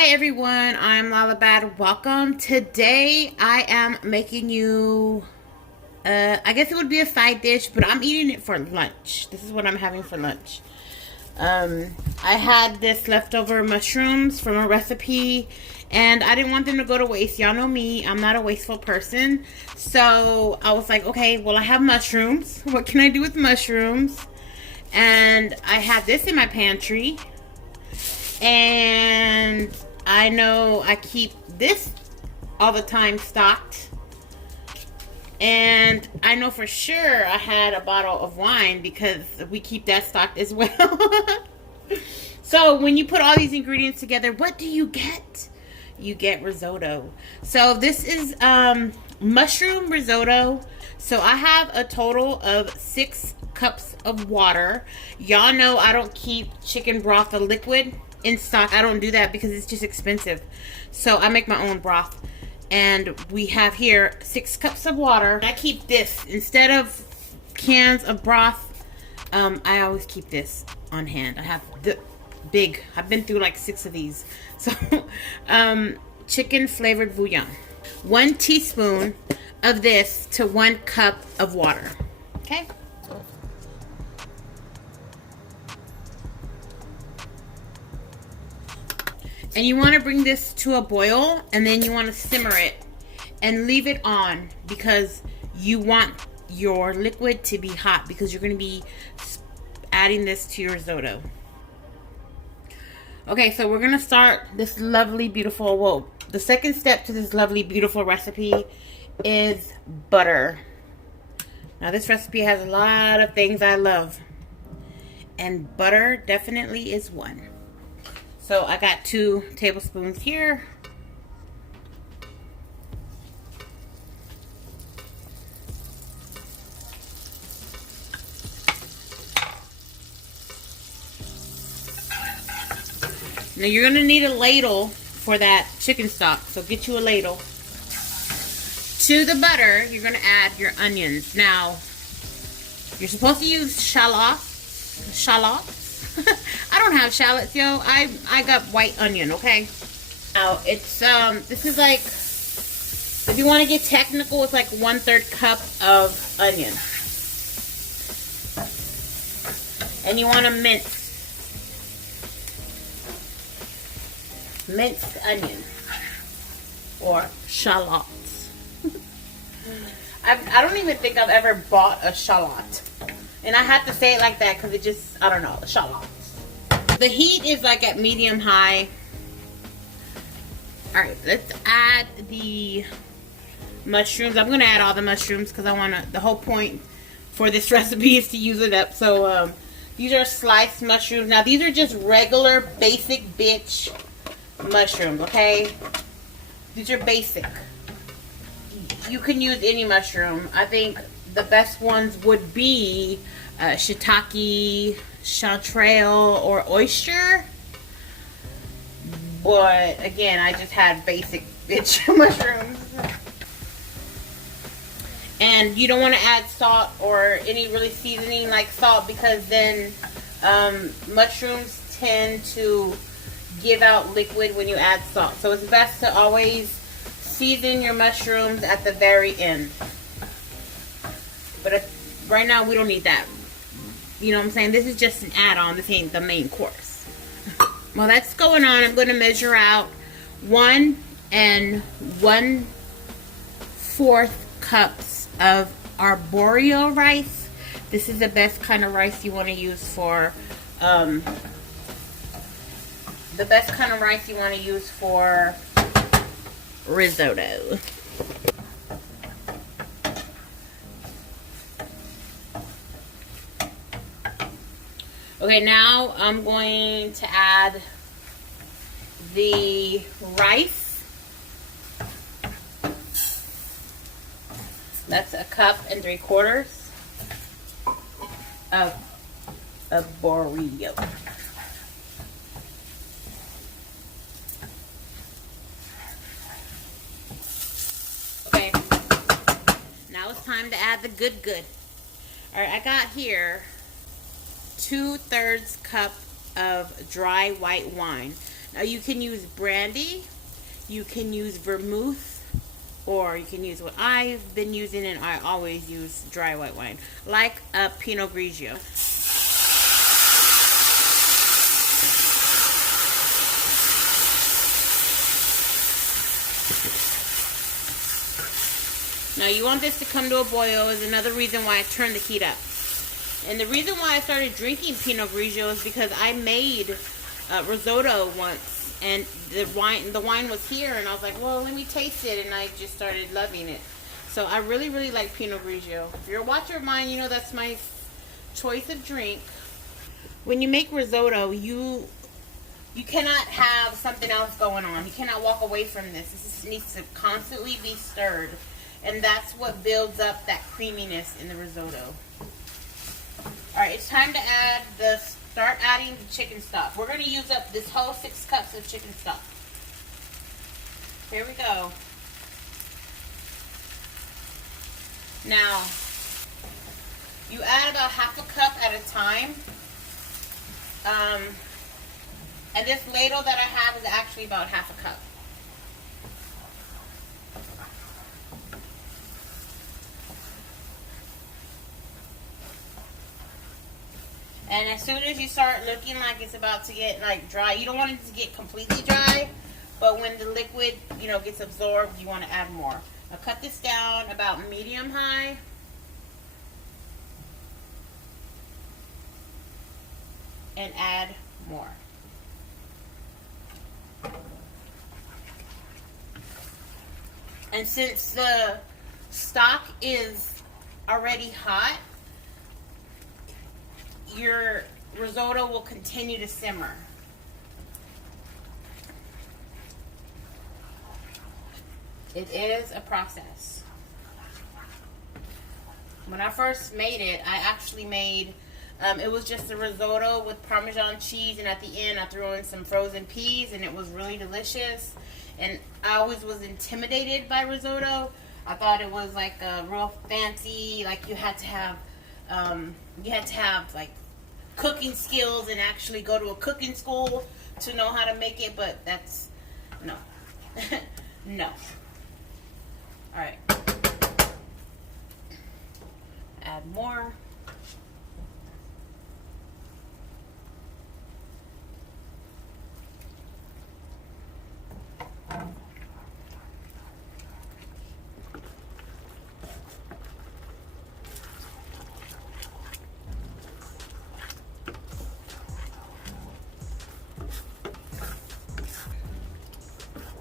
Hi everyone, I'm LALABAD. Welcome. Today I am making you, I guess it would be a side dish, but I'm eating it for lunch. This is what I'm having for lunch. I had this leftover mushrooms from a recipe and I didn't want them to go to waste. Y'all know me, I'm not a wasteful person. So I was like, okay, well I have mushrooms. What can I do with mushrooms? And I have this in my pantry. And I know I keep this all the time stocked. And I know for sure I had a bottle of wine because we keep that stocked as well. So when you put all these ingredients together, what do you get? You get risotto. So this is mushroom risotto. So I have a total of 6 cups of water. Y'all know I don't keep chicken broth or liquid in stock. I don't do that because it's just expensive. So I make my own broth. And we have here 6 cups of water. I keep this instead of cans of broth. I always keep this on hand. I have the big, I've been through like 6 of these. So chicken flavored bouillon, 1 teaspoon of this to 1 cup of water. Okay. And you want to bring this to a boil, and then you want to simmer it and leave it on because you want your liquid to be hot because you're going to be adding this to your risotto. Okay, so we're going to start this lovely, beautiful, well, the second step to this lovely, beautiful recipe is butter. Now, this recipe has a lot of things I love, and butter definitely is one. So I got 2 tablespoons here. Now you're gonna need a ladle for that chicken stock, so get you a ladle. To the butter, you're gonna add your onions. Now, you're supposed to use shallots. I don't have shallots, yo. I got white onion, okay? Now, it's, this is like, if you want to get technical, it's like 1/3 cup of onion. And you want to minced onion. Or shallots. I don't even think I've ever bought a shallot. And I have to say it like that because it just, I don't know, shallots. The heat is like at medium high. Alright, let's add the mushrooms. I'm going to add all the mushrooms because I want to, the whole point for this recipe is to use it up. So, these are sliced mushrooms. Now, these are just regular, basic bitch mushrooms, okay? These are basic. You can use any mushroom. I think the best ones would be shiitake, chanterelle, or oyster. But again, I just had basic bitch mushrooms. And you don't want to add salt or any really seasoning like salt because then mushrooms tend to give out liquid when you add salt. So it's best to always season your mushrooms at the very end. But right now we don't need that. You know what I'm saying? This is just an add-on. This ain't the main course. While that's going on, I'm going to measure out 1 1/4 cups of arborio rice. This is the best kind of rice you want to use for risotto. Okay, now I'm going to add the rice. That's 1 3/4 cups of arborio. Okay, now it's time to add the good. All right, I got here 2/3 cup of dry white wine. Now you can use brandy, you can use vermouth, or you can use what I've been using, and I always use dry white wine, like a Pinot Grigio. Now you want this to come to a boil is another reason why I turned the heat up. And the reason why I started drinking Pinot Grigio is because I made risotto once, and the wine was here, and I was like, well, let me taste it, and I just started loving it. So I really, really like Pinot Grigio. If you're a watcher of mine, you know that's my choice of drink. When you make risotto, you cannot have something else going on. You cannot walk away from this. This needs to constantly be stirred. And that's what builds up that creaminess in the risotto. Alright, it's time to start adding the chicken stock. We're going to use up this whole 6 cups of chicken stock. Here we go. Now, you add about half a cup at a time. And this ladle that I have is actually about half a cup. And as soon as you start looking like it's about to get like dry, you don't want it to get completely dry, but when the liquid, you know, gets absorbed, you want to add more. Now cut this down about medium high. And add more. And since the stock is already hot, your risotto will continue to simmer. It is a process. When I first made it, I actually made, it was just a risotto with Parmesan cheese, and at the end I threw in some frozen peas, and it was really delicious. And I always was intimidated by risotto. I thought it was like a real fancy, like you had to have like cooking skills and actually go to a cooking school to know how to make it, but that's, no. No. Alright. Add more.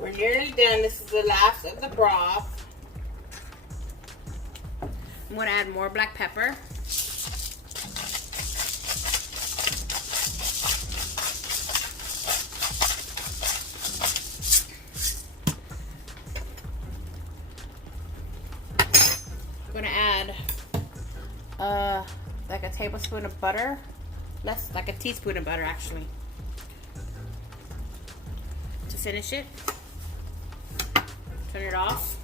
We're nearly done. This is the last of the broth. I'm going to add more black pepper. I'm going to add like a tablespoon of butter. Less, like a teaspoon of butter actually. To finish it. Turn it off.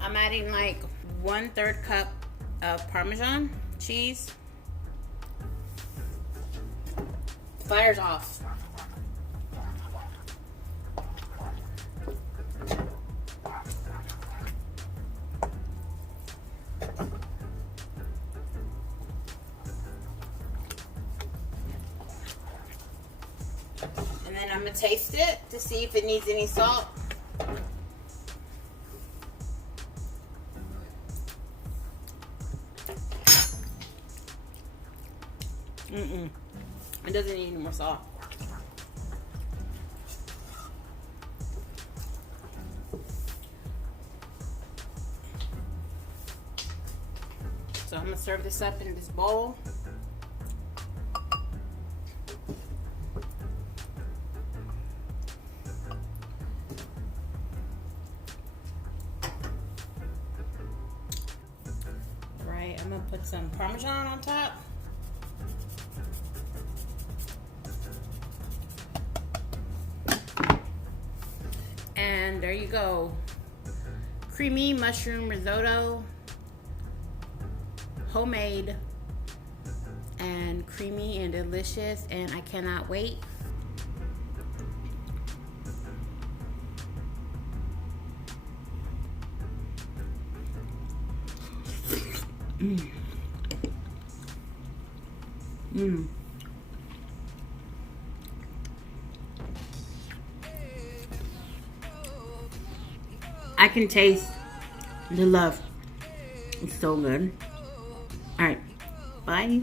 I'm adding like 1/3 cup of Parmesan cheese. Fire's off. And then I'm going to taste it to see if it needs any salt. It doesn't need any more salt. So I'm going to serve this up in this bowl. Right, I'm going to put some Parmesan on top. And there you go. Creamy mushroom risotto, homemade and creamy and delicious, and I cannot wait. Mm. Mm. I can taste the love. It's so good. All right. Bye.